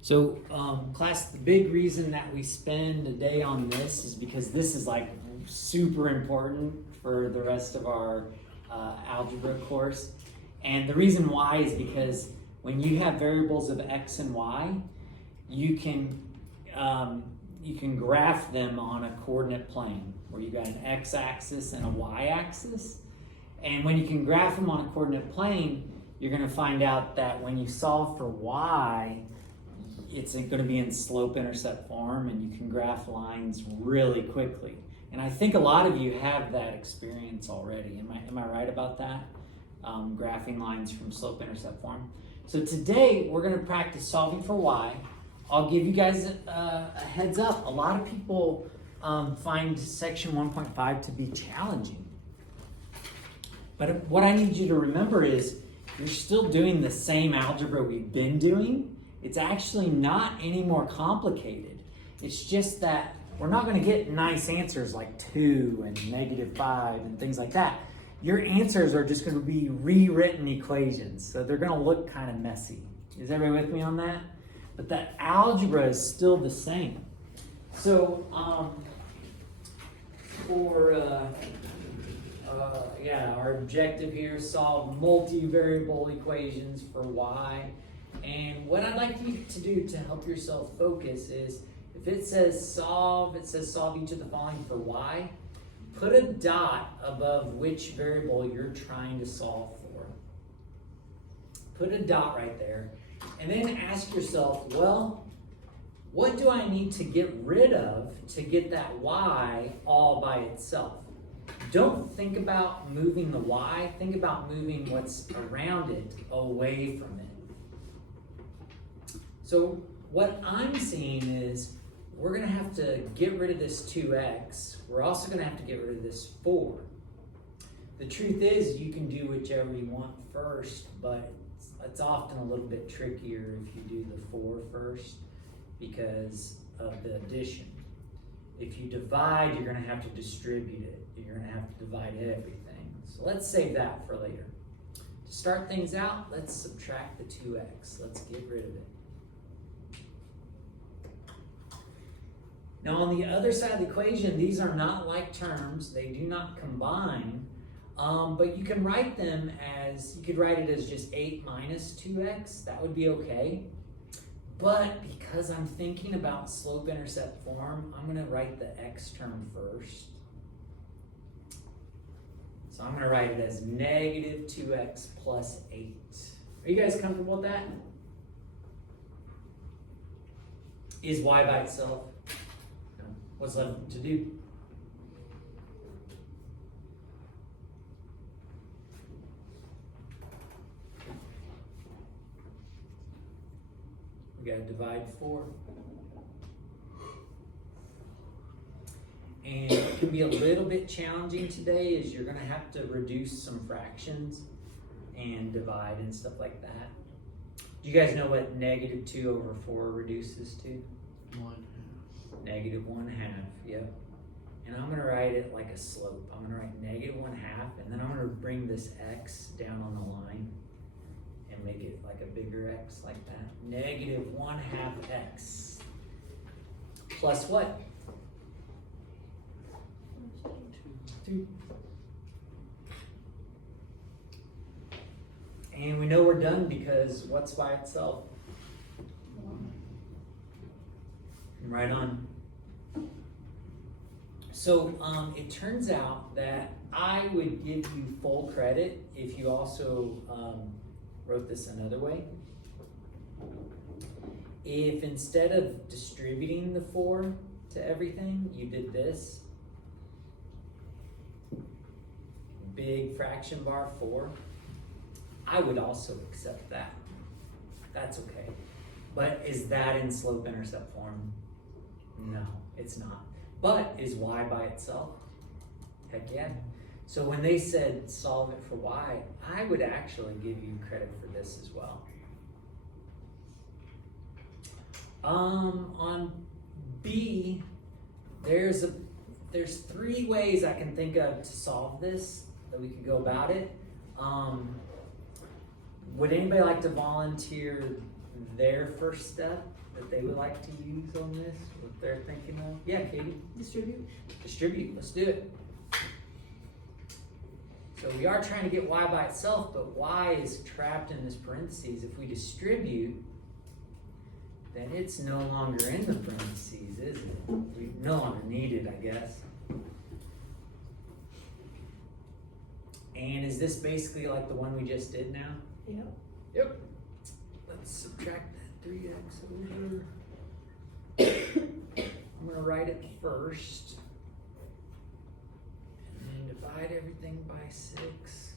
So, class, the big reason that we spend a day on this is because this is like super important for the rest of our algebra course. And the reason why is because when you have variables of x and y, you can graph them on a coordinate plane where you've got an x-axis and a y-axis. And when you can graph them on a coordinate plane, you're going to find out that when you solve for y, it's going to be in slope-intercept form, and you can graph lines really quickly. And I think a lot of you have that experience already. Am I right about that? Graphing lines from slope-intercept form. So today we're going to practice solving for y. I'll give you guys a heads up. A lot of people find section 1.5 to be challenging. But what I need you to remember is you're still doing the same algebra we've been doing. It's actually not any more complicated. It's just that we're not going to get nice answers like 2 and -5 and things like that. Your answers are just going to be rewritten equations, so they're going to look kind of messy. Is everybody with me on that? But the algebra is still the same. So our objective here is solve multivariable equations for y. And what I'd like you to do to help yourself focus is, if it says solve each of the following for y, put a dot above which variable you're trying to solve for. Put a dot right there, and then ask yourself, well, what do I need to get rid of to get that y all by itself? Don't think about moving the y, think about moving what's around it away from it. So what I'm seeing is we're going to have to get rid of this 2x. We're also going to have to get rid of this 4. The truth is you can do whichever you want first, but it's often a little bit trickier if you do the 4 first because of the addition. If you divide, you're going to have to distribute it. You're going to have to divide everything. So let's save that for later. To start things out, let's subtract the 2x. Let's get rid of it. Now on the other side of the equation, these are not like terms. They do not combine, but you can write them as, you could write it as just 8 minus 2x. That would be okay. But because I'm thinking about slope-intercept form, I'm going to write the x term first. So I'm going to write it as negative 2x plus 8. Are you guys comfortable with that? Is y by itself? What's left to do? We gotta divide 4. And it can be a little bit challenging today, as you're gonna have to reduce some fractions and divide and stuff like that. Do you guys know what negative 2 over 4 reduces to? 1/2. Negative 1/2, yep. And I'm going to write it like a slope. I'm going to write negative 1/2, and then I'm going to bring this x down on the line and make it like a bigger x like that. Negative 1/2 x plus what? 2. And we know we're done because what's by itself? 1. Right on. So it turns out that I would give you full credit if you also wrote this another way. If instead of distributing the 4 to everything, you did this. Big fraction bar 4. I would also accept that. That's okay. But is that in slope-intercept form? No, it's not. But is y by itself? Heck yeah. So when they said solve it for y, I would actually give you credit for this as well. On B, there's 3 ways I can think of to solve this, that we could go about it. Would anybody like to volunteer their first step that they would like to use on this, what they're thinking of. Yeah, Katie? Distribute. Distribute, let's do it. So we are trying to get y by itself, but y is trapped in this parentheses. If we distribute, then it's no longer in the parentheses, is it? We no longer need it, I guess. And is this basically like the one we just did now? Yep. Yep. Let's subtract that 3x over. I'm gonna write it first. And then divide everything by 6.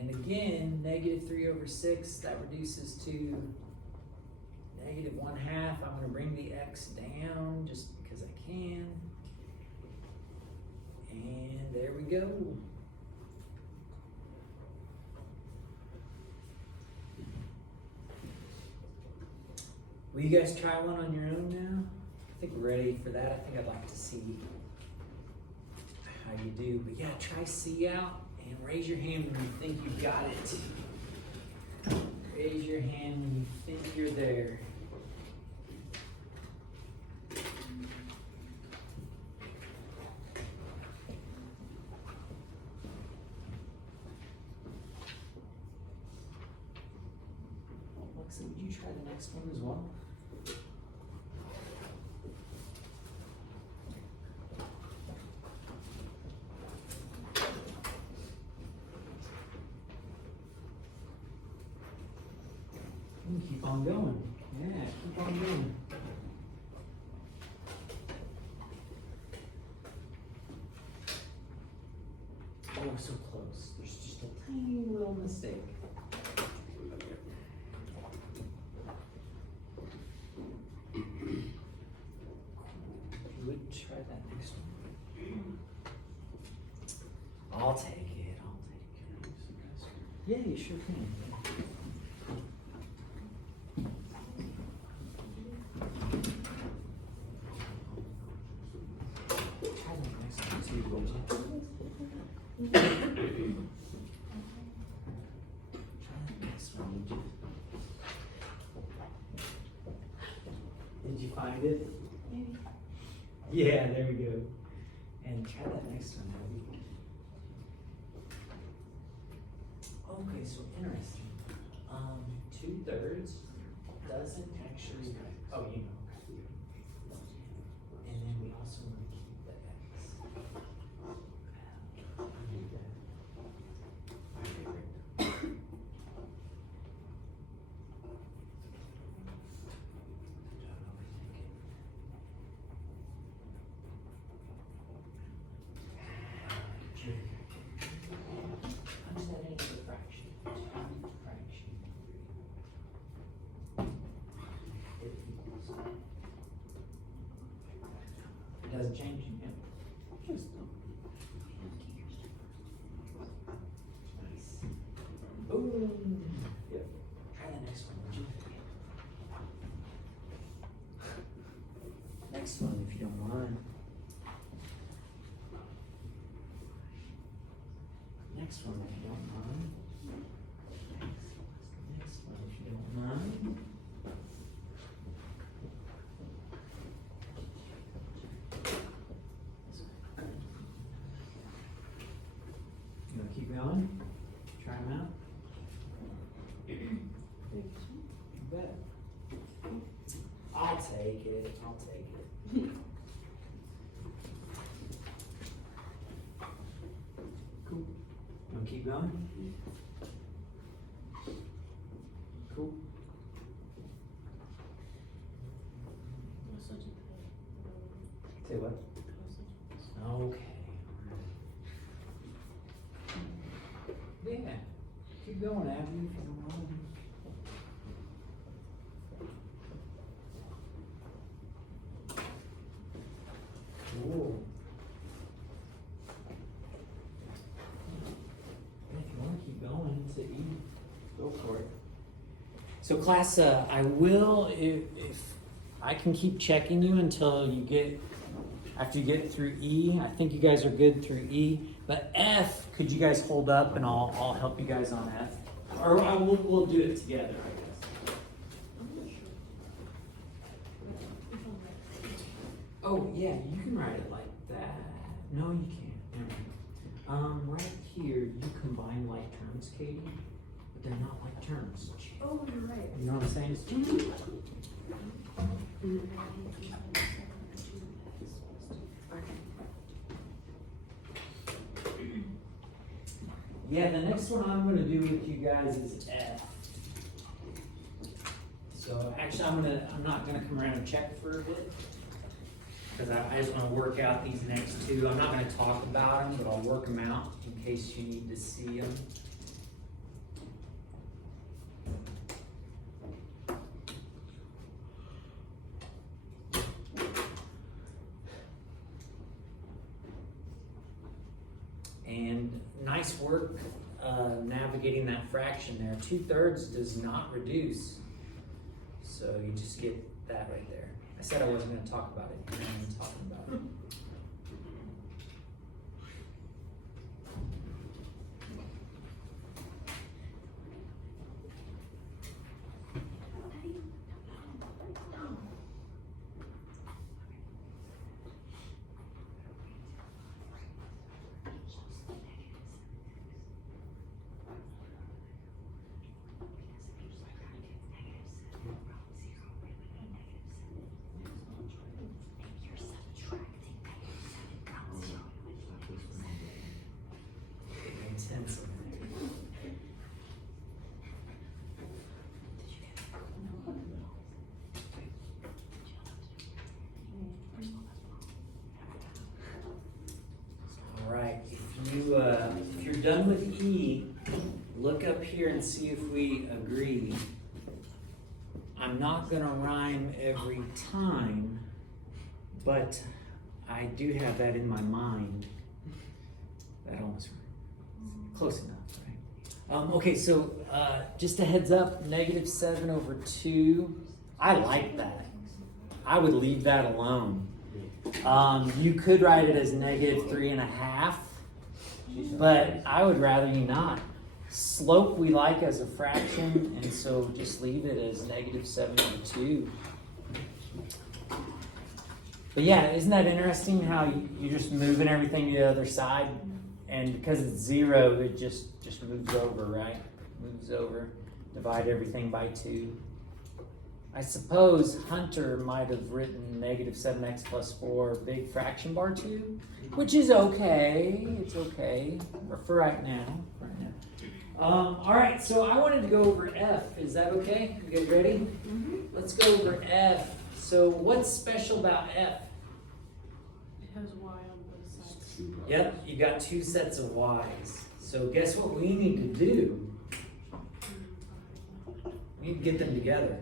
And again, negative 3 over 6, that reduces to negative 1/2. I'm gonna bring the x down just because I can. And there we go. Will you guys try one on your own now? I think we're ready for that. I think I'd like to see how you do. But yeah, try C out and raise your hand when you think you've got it. Raise your hand when you think you're there. Alexa, would you try the next one as well? Keep on going. Yeah, keep on going. Oh, we're so close. There's just a tiny little mistake. You would try that next one. I'll take it. I'll take it. Yeah, you sure can. Did you find it? Maybe. Yeah, there we go. And try that next one, maybe. Okay, so interesting. 2/3 doesn't actually. Oh, you know. And then we also want to keep the x. Punch that into the fraction. Fraction. It equals. It doesn't change. Yeah. Just nice. Boom. Yep. Try the next one, would you? Next one, if you don't mind. Next one, if you don't mind. Next one, if you don't mind. You wanna keep going? Try them out? You bet. I'll take it. I'll take it. Cool. You wanna keep going? Cool. Say what? Okay. Yeah. Keep going, Abby, if you don't mind. Cool. If you want to keep going to E, go for it. So class, I will, if I can keep checking you until you get, after you get through E. I think you guys are good through E. But F, could you guys hold up and I'll help you guys on F? Or we'll do it together, I guess. Oh, yeah, you can write it like that. No, you can't. Never mind. Right here, you combine like terms, Katie, but they're not like terms. Oh, you're right. You know what I'm saying? Yeah, the next one I'm going to do with you guys is F. So actually, I'm not going to come around and check for a bit because I just want to work out these next two. I'm not going to talk about them, but I'll work them out in case you need to see them. And nice work navigating that fraction there. 2/3 does not reduce. So you just get that right there. I said I wasn't going to talk about it. Now I'm talking about it. Intense. All right, if you're done with E, look up here and see if we agree. I'm not gonna rhyme every time, but I do have that in my mind. That almost close enough, right? Okay, so just a heads up, -7/2. I like that. I would leave that alone. You could write it as -3.5, but I would rather you not. Slope we like as a fraction, and so just leave it as -7/2. But yeah, isn't that interesting how you're just moving everything to the other side? And because it's 0, it just moves over, right? Moves over, divide everything by 2. I suppose Hunter might have written -7x + 4 big fraction bar 2, which is okay. It's okay for right now. All right, so I wanted to go over F. Is that okay? You guys ready? Mm-hmm. Let's go over F. So what's special about F? It has Y on both sides. Yep, you got 2 sets of Y's. So guess what we need to do? We need to get them together.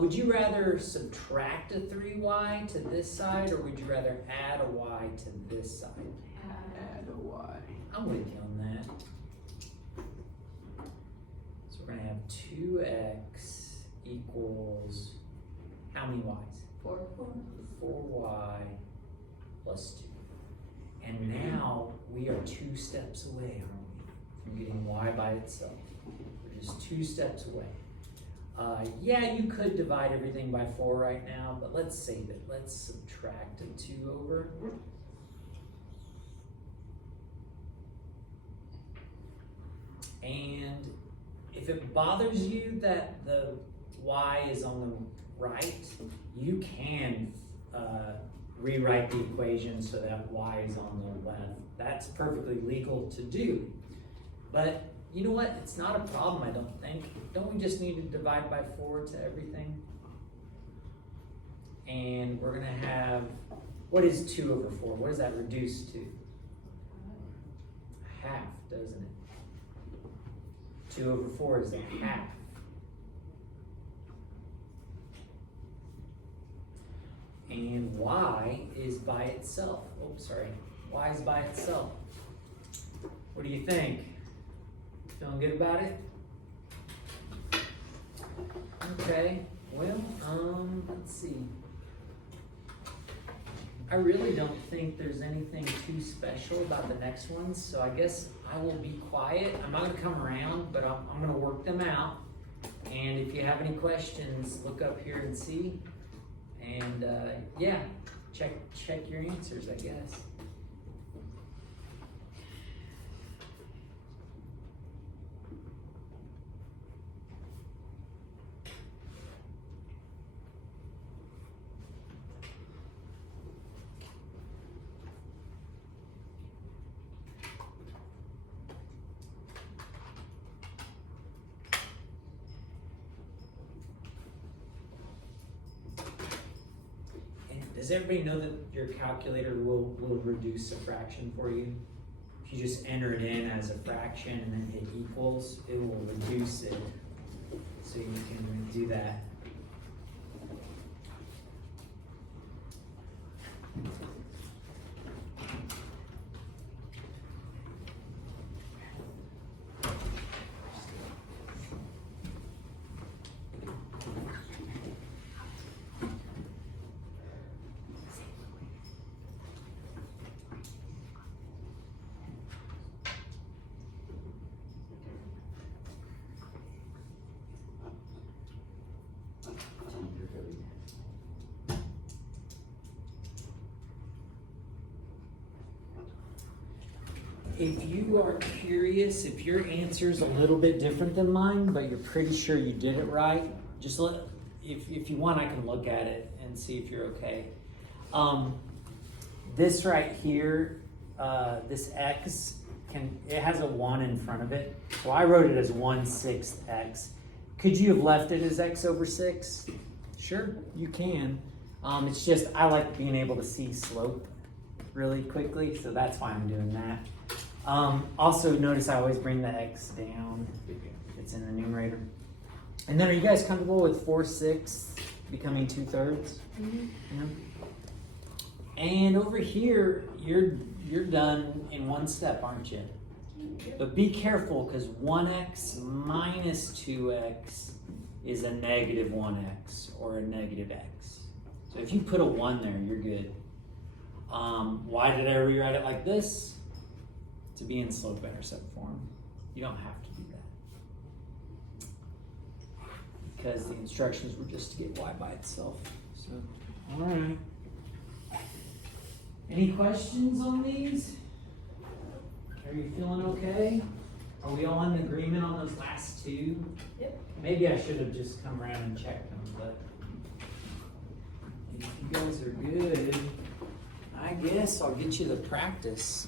Would you rather subtract a 3y to this side, or would you rather add a y to this side? Add a Y. I'm with you on that. So we're gonna have 2x equals how many y's? 4. 4y plus 2. And now we are 2 steps away, aren't we, from getting y by itself. We're just 2 steps away. Yeah, you could divide everything by 4 right now, but let's save it. Let's subtract a 2 over. And if it bothers you that the y is on the right, you can rewrite the equation so that y is on the left. That's perfectly legal to do. But you know what? It's not a problem, I don't think. Don't we just need to divide by 4 to everything? And we're gonna have, what is 2 over 4? What does that reduce to? Half, doesn't it? 2 over 4 is a half. And y is by itself. Oh, sorry. Y is by itself. What do you think? Feeling good about it? Okay. Well, let's see. I really don't think there's anything too special about the next ones, so I guess I will be quiet. I'm not gonna come around, but I'm gonna work them out. And if you have any questions, look up here and see. And yeah, check your answers, I guess. Does everybody know that your calculator will reduce a fraction for you? If you just enter it in as a fraction and then hit equals, it will reduce it. So you can do that. If you are curious, if your answer is a little bit different than mine, but you're pretty sure you did it right, just if you want, I can look at it and see if you're okay. This right here, this x, it has a 1 in front of it. So I wrote it as 1/6 x. Could you have left it as x over 6? Sure, you can. It's just, I like being able to see slope really quickly, so that's why I'm doing that. Also notice I always bring the x down. It's in the numerator. And then are you guys comfortable with 4/6 becoming 2/3? Mm-hmm. Yeah. And over here, you're done in one step, aren't you? But be careful, because 1x minus 2x is a negative 1x or a negative x. So if you put a 1 there, you're good. Why did I rewrite it like this? To be in slope-intercept form. You don't have to do that, because the instructions were just to get y by itself. So, all right. Any questions on these? Are you feeling okay? Are we all in agreement on those last two? Yep. Maybe I should have just come around and checked them, but if you guys are good, I guess I'll get you the practice.